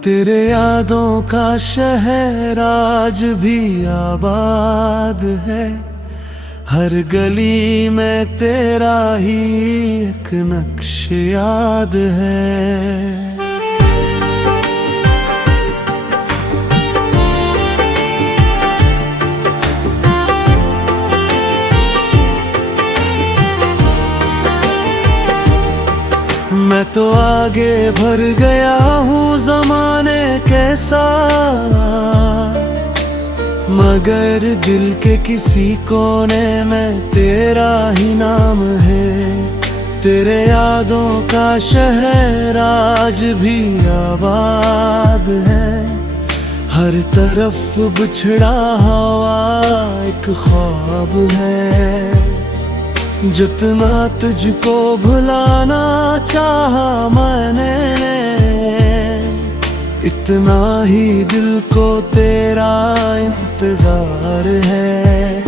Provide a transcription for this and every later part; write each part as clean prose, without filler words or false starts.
तेरे यादों का शहर आज भी आबाद है। हर गली में तेरा ही एक नक्श याद है। मैं तो आगे भर गया हूँ ज़माने के साथ, मगर दिल के किसी कोने में तेरा ही नाम है। तेरे यादों का शहर आज भी आबाद है। हर तरफ बिछड़ा हुआ एक ख्वाब है। जितना तुझको भुलाना चाहा मैंने, इतना ही दिल को तेरा इंतजार है।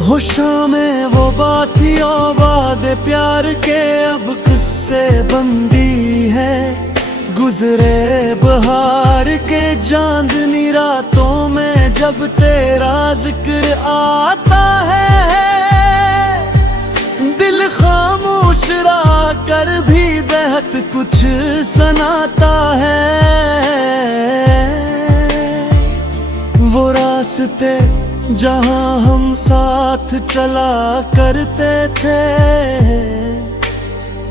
होशों में वो बातियों वादे प्यार के अब किससे बंदी है। गुजरे बहार के चांदनी रातों में जब तेरा जिक्र आता है, दिल खामोश रहा कर भी बेहद कुछ सुनाता है। वो रास्ते जहां हम साथ चला करते थे,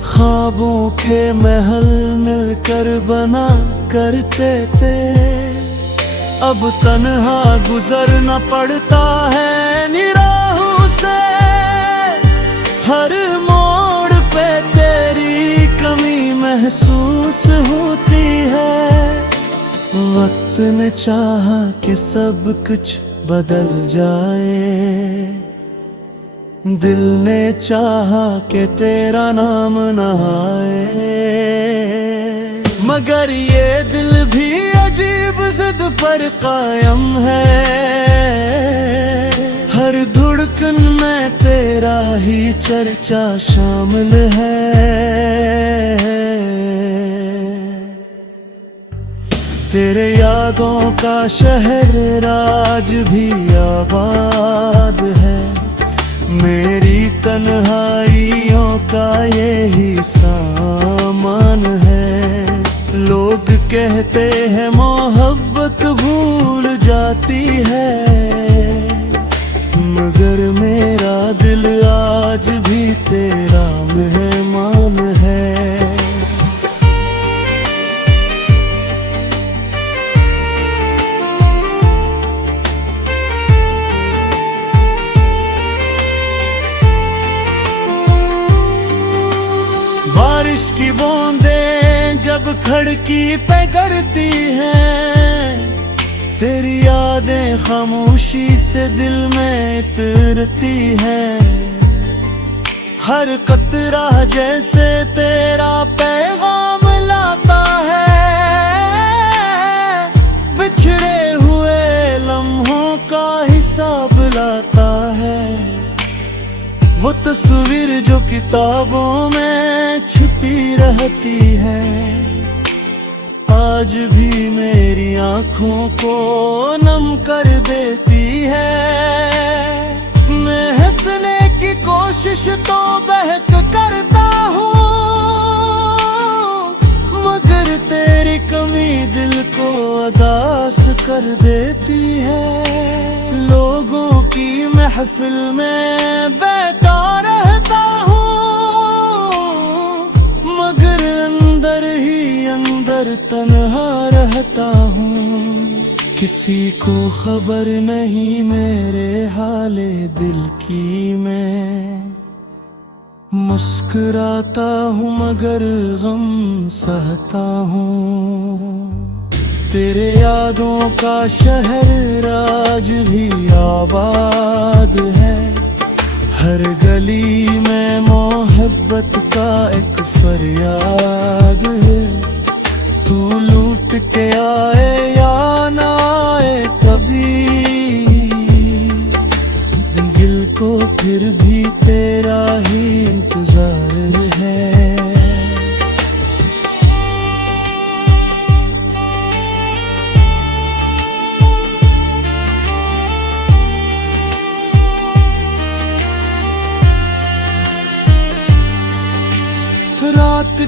ख्वाबों के महल मिलकर बना करते थे। अब तन्हा गुजरना पड़ता है निराहों से। हर मोड़ पे तेरी कमी महसूस होती है। वक्त ने चाहा कि सब कुछ बदल जाए, दिल ने चाहा कि तेरा नाम न आए। मगर ये दिल भी अजीब जिद पर कायम है। हर धड़कन में तेरा ही चर्चा शामिल है। तेरे यादों का शहर आज भी आबाद है। मेरी तन्हाइयों का यही सामान है। लोग कहते हैं मोहब्बत भूल जाती है, मगर मेरा दिल आज भी तेरा मेहमान है। बारिश की बूंदें जब खिड़की पे गिरती हैं, तेरी यादें खामोशी से दिल में उतरती हैं। हर कतरा जैसे तेरा पैगाम लाता है। बिछड़े हुए लम्हों का हिसाब लाता है। वो तस्वीर जो किताबों में छुपी रहती है, आज भी मेरी आँखों को नम कर देती है। मैं हंसने की कोशिश तो बहक करता हूँ, मगर तेरी कमी दिल को उदास कर देती है। लोगों की महफिल में बैठा रहता हूँ, मगर अंदर ही अंदर तन्हा रहता हूँ। किसी को खबर नहीं मेरे हाले दिल की। मैं मुस्कुराता हूँ मगर गम सहता हूँ। तेरे यादों का शहर आज भी आबाद है। हर गली में मोहब्बत का एक फरियाद है। तू लूट के आए या ना आए कभी, दिल को फिर भी तेरा ही इंतजार है।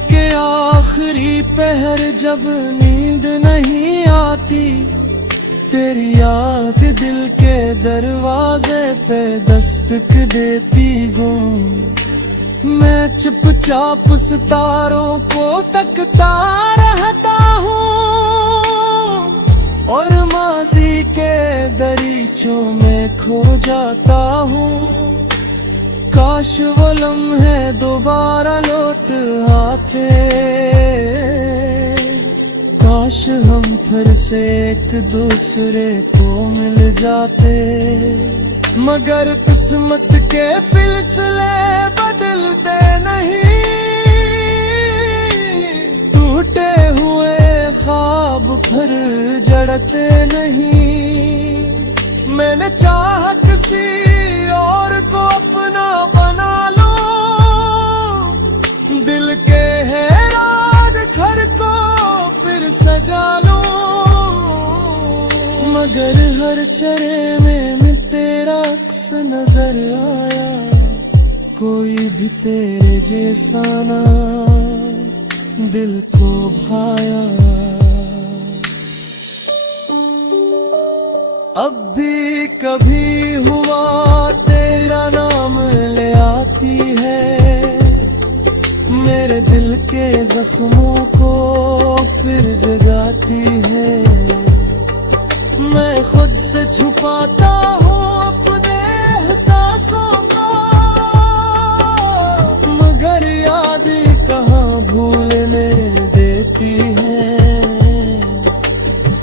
के आखिरी पहर जब नींद नहीं आती, तेरी याद दिल के दरवाजे पे दस्तक देती हूँ। मैं चुपचाप सितारों को तकता रहता हूँ और माजी के दरीचों में खो जाता हूँ। काश वो लम्हे दोबारा लौट आते, काश हम फिर से एक दूसरे को मिल जाते। मगर किस्मत के सिलसिले बदलते नहीं, टूटे हुए ख्वाब फिर जड़ते नहीं। मैंने चाहा किसी और को अपना बना लो, दिल के हैरान घर को फिर सजा लो। मगर हर चेहरे में तेरा अक्स नजर आया, कोई भी तेरे जैसा ना दिल को भाया। अब भी कभी हुआ तेरा नाम ले आती है, मेरे दिल के जख्मों को फिर जगाती है। मैं खुद से छुपाता हूँ अपने एहसासों को, मगर याद कहाँ भूलने देती है।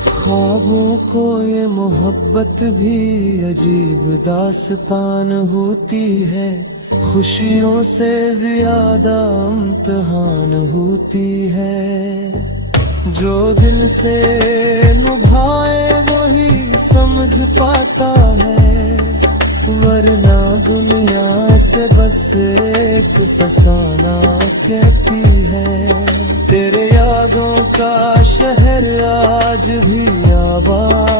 ख्वाबों को ये मोहब्बत भी अजीब दास्तान होती है, खुशियों से ज्यादा इम्तिहान होती है। जो दिल से निभाए वही समझ पाता है, वरना दुनिया से बस एक फसाना कहती है। तेरे यादों का शहर आज भी आबाद